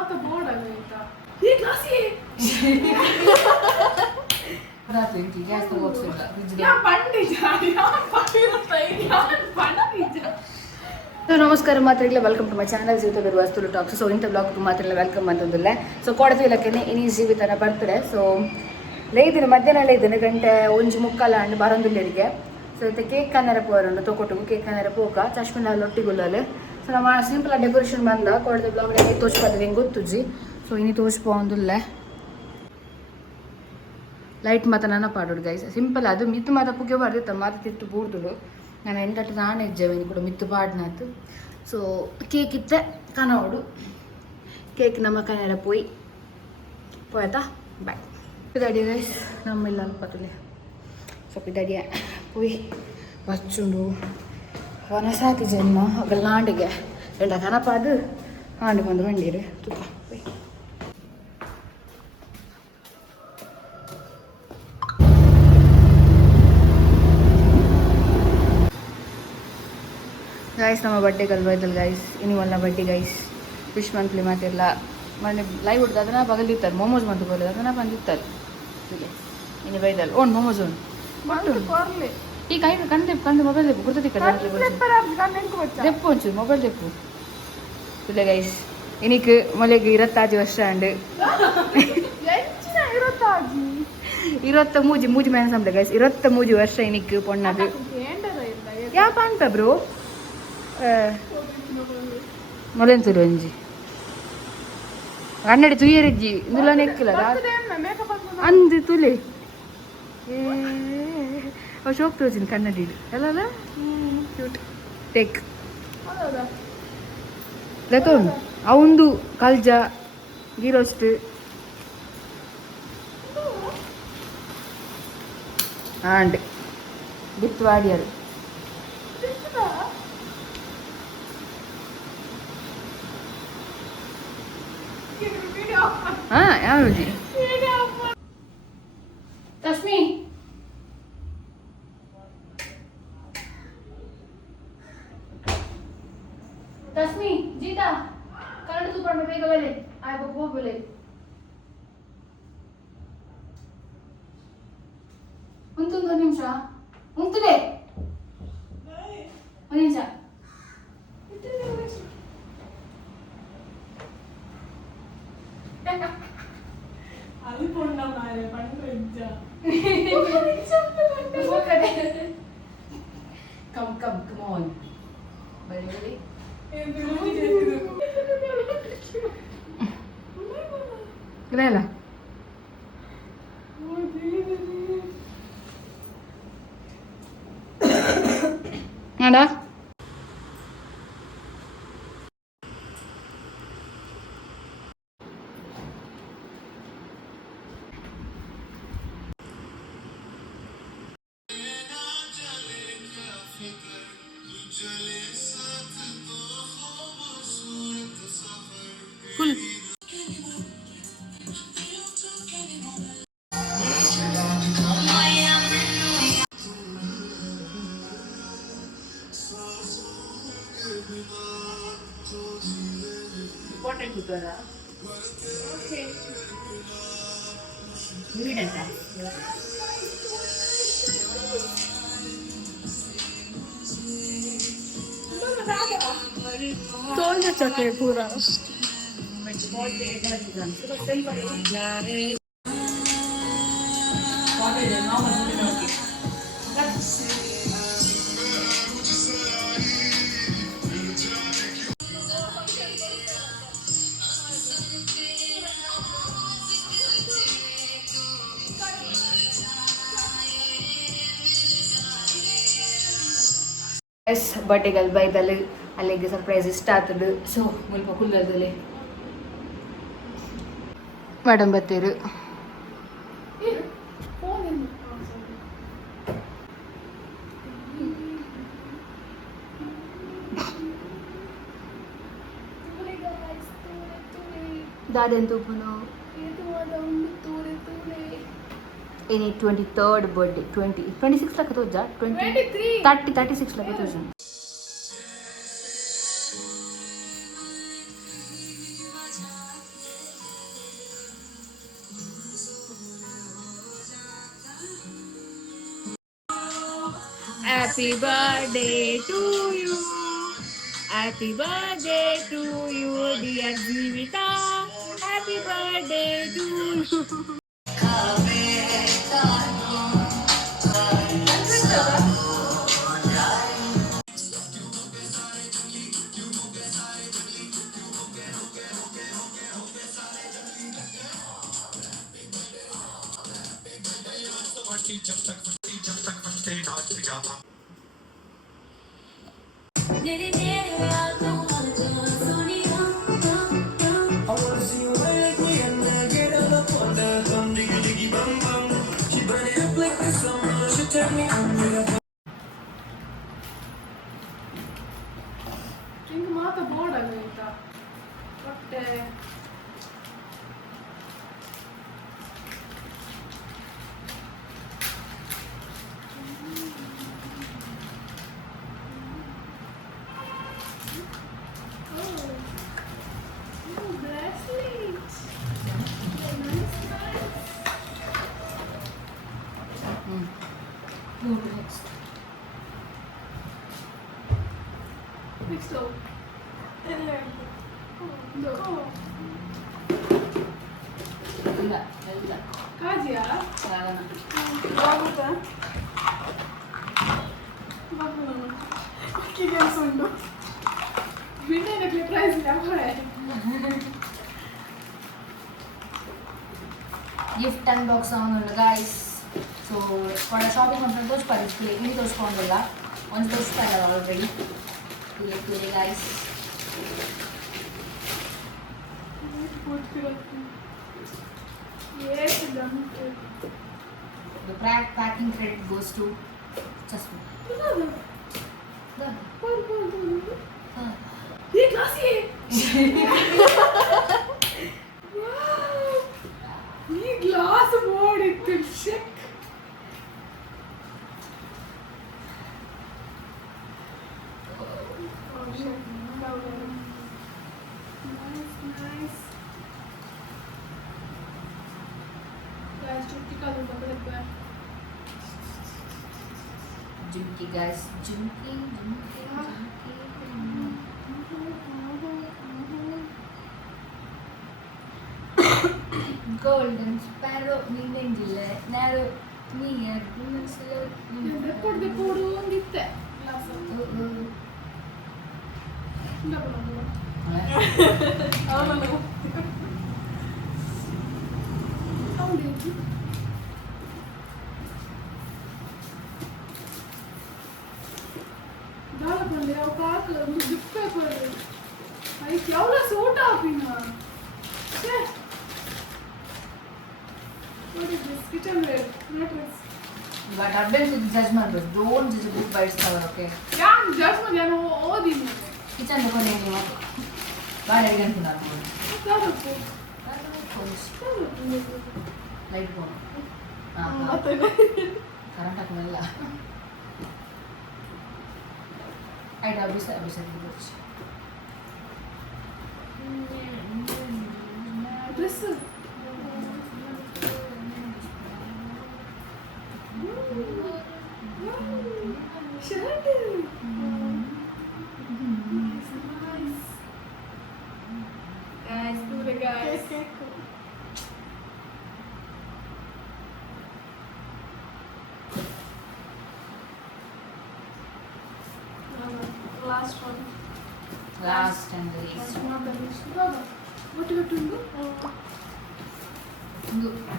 ಮಾತಾ board ಆಯ್ತಾ ಈ classy ರಾತ್ರಿ ಇಂಕಿ ಗ್ಯಾಸ್ ಹೋಗ್ಸಿಲ್ಲ ಯಾ ಪಂಡಿತ ಯಾ ಪಂಡಿತ ಸೊ ನಮಸ್ಕಾರ ಮಾತ್ರಿಲ್ಲ ವೆಲ್ಕಮ್ ಟು ಮೈ ಚಾನಲ್ ಜೀವಿತ ವಸ್ತುಲು ಟಾಕ್ಸ್ ಸೊ ಇಂಥ ಬ್ಲಾಗ್ ಮಾತ್ರಿಲ್ಲ ವೆಲ್ಕಮ್ ಅಂತಂದಿಲ್ಲ ಸೊ ಕೊಡದು ಇಲ್ಲಕ್ಕೇನೆ ಇನಿ ಜೀವಿತನ ಬರ್ತಾರೆ ಸೊ ಲೇದಿನ ಮಧ್ಯಾಹ್ನ ಲೇದಿನ ಗಂಟೆ ಒಂಜಿ ಮುಕ್ಕಾಲ ಅಂಡ್ ಬರೋದಿಲ್ಲರಿಗೆ ಸೊ ಇತ್ತೆ cake Kannada ಪೋರುಂಡು Thokottu cake Kannada ಪೋಕ ಚಶ್ಮನ ಲೊಟ್ಟಿಗುಲ್ಲಲು so ನಮ್ಮ ಸಿಂಪಲ್ ಡೆಕೋರೇಷನ್ ಬಂದ ಕೊಡದು ಬ್ಲಾಗ್ ತೋಚ್ಪದ ಹೆಂಗೆ ಗೊತ್ತುಜ್ಜಿ ಸೊ ಇನಿ ತೋಚ್ಪೋಂದಿಲ್ಲ ಲೈಟ್ ಮಾತ ನನ್ನ ಪಾಡೋಡು ಗೈಸ್ ಸಿಂಪಲ್ ಅದು ಮಿತ್ತು ಮಾತ ಪುಗೆ ಬರ್ದಿತ್ತ ಮಾತ ತಿಟ್ಟು ಬೂರ್ದುಡು ನಾನು ಎಂಟಟ್ಟು ನಾನು ಹೆಜ್ಜೆವೇನಿ ಕೂಡ ಮಿತ್ತು ಪಾಡ್ನಾತು ಸೊ ಕೇಕ್ ಇತ್ತೆ ಕನೋಡು ಕೇಕ್ ನಮ್ಮ ಕನ್ನಡ ಪೋಯ್ತಾ ಬಾಯ್ ಇದಡಿ ಗೈಸ್ ನಮ್ಮಿಲ್ಲ ಅಲ್ಪತ್ತಲೆ ಸ್ವಲ್ಪ ಇದಡಿಯ ಪೋಯ್ ವಚ್ಚುಂಡು ವನಸಾತಿ ಜನ್ಮ ಅಗಲ್ ನಾಂಡಿಗೆ ಎಂಡ ಕನಪ ಅದು ಆಂಡು ಬಂದು ಬಂಡೀರು ತುಪ್ಪ ಪೋಯ್ ಗೈಸ್ ನಮ್ಮ ಬಡ್ಡೆ ಕಲ್ವೈತಲ್ ಗೈಸ್ ಇನ್ನು ಒಲ್ಲ ಬಡ್ಡೆ ಗೈಸ್ ಫಿಶ್ ಮಂತ್ಲಿ ಮಾತಿಲ್ಲ ಮೊನ್ನೆ ಲೈವ್ ಹೊಡ್ದು ಅದನ್ನ ಬಗಲಿತ್ತಾರೆ ಮೊಮೋಸ್ ಮಂತ್ ಬೋಲಿ ಅದನ್ನ ಬಂದಿತ್ತಾರೆ ಹೀಗೆ ಇನ್ನು ಬೈದಲ್ಲ ಓನ್ ಮೊಮೋಸ್ ಓನ್ ಈ ಕೈ ಕಂದು ಮೊಬೈಲ್ ದೆಪ್ಪು ಗುರ್ತತಿ ದೆಪ್ಪು ಒಂಚೂರು ಮೊಬೈಲ್ ದೆಪ್ಪು ಇಲ್ಲ ಗೈಸ್ ಇನಿಕ್ ಮೊಲೆಗೆ 26 ವರ್ಷ ಅಂಡ್ 23 ಮೂಜಿ ಮೇನ ಸಂಬಳ ಗೈಸ್ 23 ವರ್ಷ ಇನಿಕ್ ಪೊಣ್ಣದು ಯಾಪ ಅಂತ ಬ್ರೋ ಮೊಲೆಂತುಲು ಒಂಜಿ ಕನ್ನಡಿ ತುಯ್ಯರಿಜ್ಜಿ ಇಂದುಲ ನೆಕ್ಕಿಲ್ಲ ಅಂದು ತುಲೆ ಅವು ಶೋಕ್ ತೋಚಿನ ಕನ್ನಡಿ ಅಲ್ಲ ಕ್ಯೂಟ್ ಟೇಕ್ ಲತೋನು ಅವಂದು ಕಲ್ಜ ಗೀರೋಸ್ಟ್ ಆಂಡ್ ಬಿತ್ತು ವಾಡಿಯರು ಹಾಂ ಯಾವ ತಸ್ಮಿ ತಸ್ಮಿ ಜೀತಾ ಕನ್ನಡ ತೂಕೊಂಡು ಬೇಗ ಬೆಲೆ ಆಯ್ತು ಹೋಗ್ಬೆಲೆ ಒಂದು ನಿಮಿಷ ಉಂಟುದೆ ಒಂದು ನಿಮಿಷ అది కొండం నాయే పండు ఇజ్జా come on bali Grela Nada Cool. Important to go. Okay. You read it. तोल दे चके पूरा ಬರ್ಡೇ ಗಲ್ ಬೈದಲ್ಲಿ ಅಲ್ಲಿಗೆ ಸರ್ಪ್ರೈಸ್ ಇಷ್ಟ ಆಗ್ತದೆ ಸೊ ಮುಲ್ಪ ಕುಲ್ಲದಲ್ಲಿ madam ಬತ್ತೀರು ದಾದೆಂತ ಉಪ್ಪುನು in 23rd birthday 26 lakh toja 36 lakh toja Happy birthday to you. Happy birthday to you, dear Jivita. Happy birthday to you. ಹಿಂಗೆ ಮಾತಾ board ಆಗೋಯ್ತಾ ಹೊಟ್ಟೆ Next low. ಕಾಜಿಯಾ ಬಾಗುತ್ತಾ ಉಂಟು ವಿನಯನಕ್ಕೆ ಪ್ರೈಸ್ ಗಿಫ್ಟ್ ಅನ್ಬಾಕ್ಸ್ ಆಗೋಣ guys. So ಕೊಡ shopping ಅಂತ ತೋರಿಸ್ಪಾರಿಸ್ತೀವಿ, ಇಲ್ಲಿ ತೋರಿಸ್ಕೊಂಡಿಲ್ಲ, ಒಂದು ತೋರಿಸ್ತಾ ಇಲ್ಲ ಆಲ್ರೆಡಿ. ಇಲ್ಲಿ guys the packing credit goes to Jasmine. ये ग्लास ये ये ग्लास बोर्ड इतने शेक nice guys चुटकी का लो बगल पे Jumki guys, Jumki. Golden sparrow, ನೀನೆಂಗಿಲ್ಲ ನಾರು ನೀರ್ ಕೊಡು ಒಂದಿತ್ತೆ ಗ್ಲಾಸ್ ಹೌದು ದಾಳಪಂಡೆ ಅವು ಕಾಕಲ ಒಂದು ಗಿಫ್ಟ್ ಪೇಪರ್ ಐಕ್ ಯಾವಲ ಸೂಟ್ ಆಪಿನ ಛೇ what is this kitchenware matrix but abben to judge ಮಾಡ್ಬೇಕು, don't judge a book by its cover, okay? ಯಾನ್ ಜಡ್ಜ್ ಮಾಡಿ ನಾನು ಓದಿನಿ ಕಿಚನ್ ದುಕಾನೆ ನೀವು ಬಾಳೆ ಗಂಟುನಾರು ಕಾರಕ್ಕೆ ಲೈಟ್ ಬೋನ್ ಮತ್ತೆ ಕರೆಂಟ್ ಹಾಕಲ್ಲ ಐಟ್ ಅಭಿಷೇಕ್ ಬಿಚ್ಚಿ dress shirt guys do the guys last one last and the least not the least baba what you doing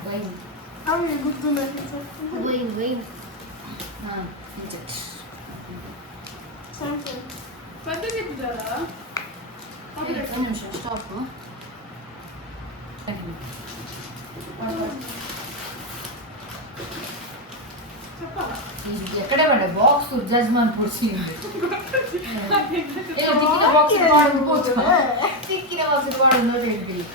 wine how you good to me wine inject something ಪದ್ಧತಿ ಇದ್ದಾರಾ ಒಂದು ನಿಮಿಷ stop ಎಕಡೆ ಬೇಡ box judgement ಕೊಡ್ಸಿದ್ದೆ ತಿಕ್ಕಿನ box ತಿಕ್ಕಿನ box ಬಾಡು ನೋಡಿ ಹೇಳ್ತೀವಿ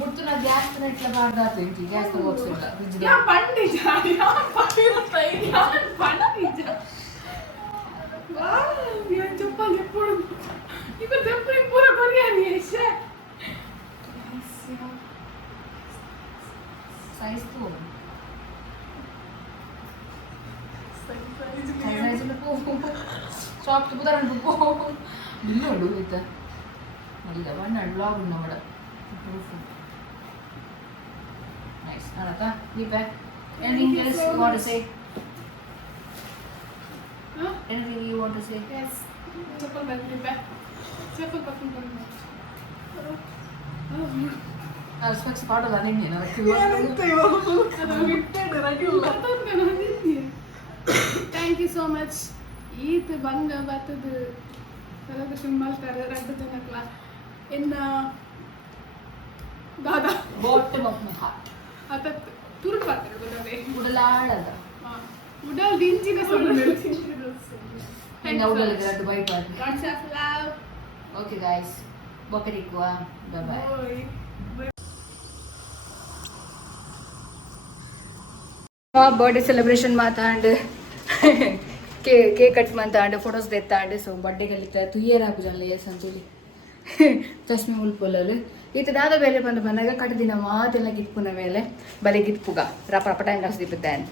ಮುಟ್ಟು ನಾ ಗ್ಯಾಸ್ ಇಟ್ಲ ಬಾರ್ದಾತು ಇಂಟಿ ಗ್ಯಾಸ್ ಬಾಕ್ಸ್ ಇಲ್ಲ ಫ್ರಿಡ್ಜ್ ಯಾ ಪಂಡಿಜ ಯಾ ಪಂಡಿರತ ಯಾ ಪಂಡಿಜ ವಾವ್ ಯಾ ಚಪ್ಪಲ್ ಎప్పుడు ಈಗ ದೆಪ್ಪಿ ಪೂರ ಬಿರಿಯಾನಿ ಐಸೆ ಸೈಜ್ ತೋ ಸೈಜ್ ಸಾಫ್ಟ್ ಬುದಾರ ನೋಡು ಆಯ್ತಾ ಇಲ್ಲ ಬಣ್ಣ ಬ್ಲಾಗ್ ಉನ್ನವಡ ನೈಸ್ ಅನತ ದೀಪ anything else you want to say anything you want to say yes ಚಪ್ಪಲ್ ಬರ್ಲಿಲ್ಲ ಚಪ್ಪಲ್ ಬರ್ಕೊಂಡು ನಾನು ಸ್ಪೆಕ್ಸ್ ಪಾಡಲ್ಲ ನಿನ್ನೆ ನನಗೆ ಥ್ಯಾಂಕ್ ಯು ಸೋ ಮಚ್ ಈತ್ ಬಂಗ ಬತ್ತದು ಸೆಲೆಬ್ರೇಷನ್ ಮಾಡ್ತಾರೆ ರಡ್ಡು ಜನಕ್ಲ ಇನ್ನ ದಾದಾ ಬಾಟಮ್ ಆಫ್ ಮೈ ಹಾರ್ಟ್ ಅತ ತುರುಡು ಬರ್ತಾರೆ ಗೊತ್ತೇ ಉಡಲಾಳದ ಉಡಲ್ ದಿಂಚಿನ ಸೊಳ್ಳೆ ಇನ್ನು ಉಡಲಿಗೆ ರಡ್ಡು ಬೈಟ್ ಮಾಡಿ lots of love okay guys ಬೊಕರಿಕ್ವಾ ಬಾಯ್ ಬರ್ಡೇ ಸೆಲೆಬ್ರೇಷನ್ ಮಾತಾಂಡು ಕೇಕ್ ಕಟ್ ಮಾತಾಂಡು ಫೋಟೋಸ್ ತೆತ್ತಾಂಡು ಸೊ ಬರ್ಡೇಗೆ ಅಲ್ಲಿ ತುಯ್ಯರ್ ಹಾಕುಜಲ್ಲ ಎಸ್ ಅಂತೇಳಿ ತಸ್ಮಿ ಉಲ್ಪೊಲ್ಲಲು ಈತ ದಾದ ಬೇಲೆ ಬಂದು ಬಂದಾಗ ಕಟ್ಟದಿನ ಮಾತೆಲ್ಲ ಗಿತ್ಪುನ ಮೇಲೆ ಬಲೆ ಗಿತ್ಪುಗ ರಪ ರಪ ಟೈಮ್ ಕಾಸು ದಿಪ್ಪಿದ್ದಾನೆ